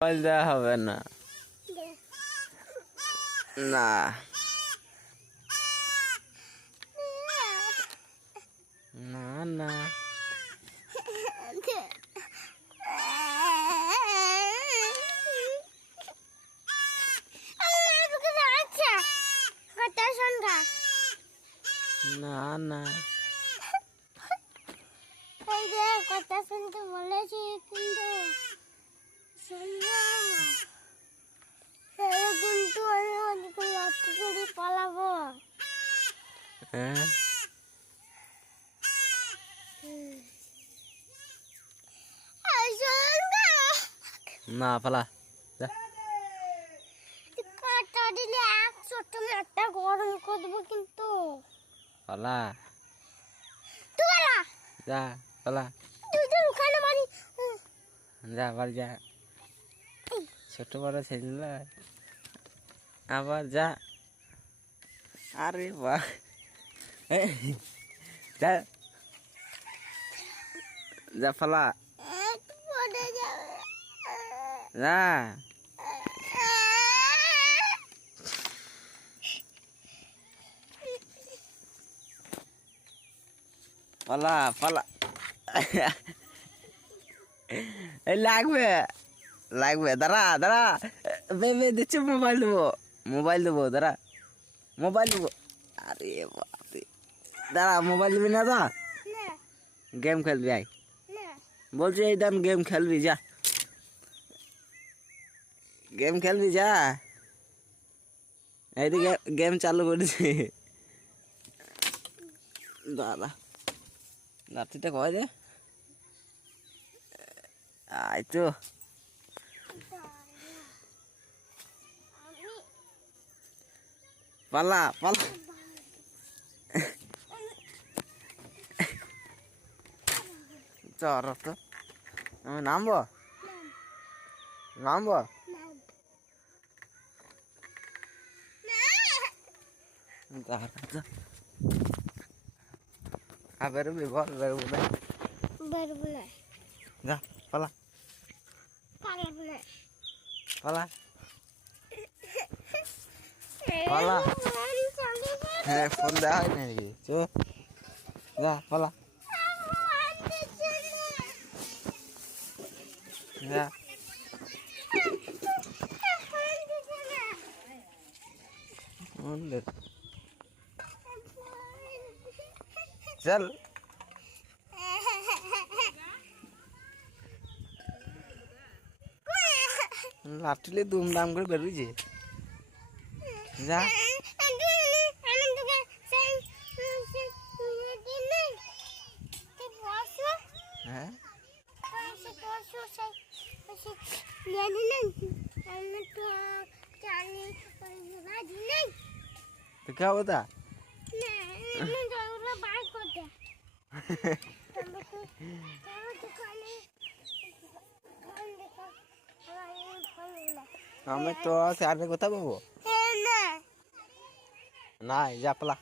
Mobile দেওয়া হবে না। না না না না না কথা শুনতে বলেছি কিন্তু কিন্তু আমি অনেক লক্ষ্য করে পালাবো। হ্যাঁ না পালা কাটা দিলে এক ছোট্ট একটা গরম করবো কিন্তু পালা তোরা যা পালা তুই তো ওখানে বাড়ি যা আবার যা ছোট বড় ছেলে আবার যা আরে বাহ যা যা পালা পড়ে যাবে যা পালা পালা এই লাগবে লাগবে দাঁড়া দাঁড়া বেবে দিচ্ছে মোবাইল দেবো দাঁড়া মোবাইল দেবো আরে বাপরে দাঁড়া মোবাইল দিবি না দা গেম খেলবি আয় বলছি এই দাম গেম খেলবি যা গেম খেলবি যা এইদিকে গেম চালু করেছি দাদা লাঠিটা কয় দে আয় তো পালা পালা চর তো আমি নামবো নামবো বেরোবি বল বেরোবো না যা পালা পালা পালা হ্যাঁ ফোন দেওয়া হয় নাকি চো যা পালা যা চল লাঠিলে দুমদাম করে বেরোইছে যা হ্যাঁ तो क्या होता हमें तो चार में कोता बाबू ना जा पला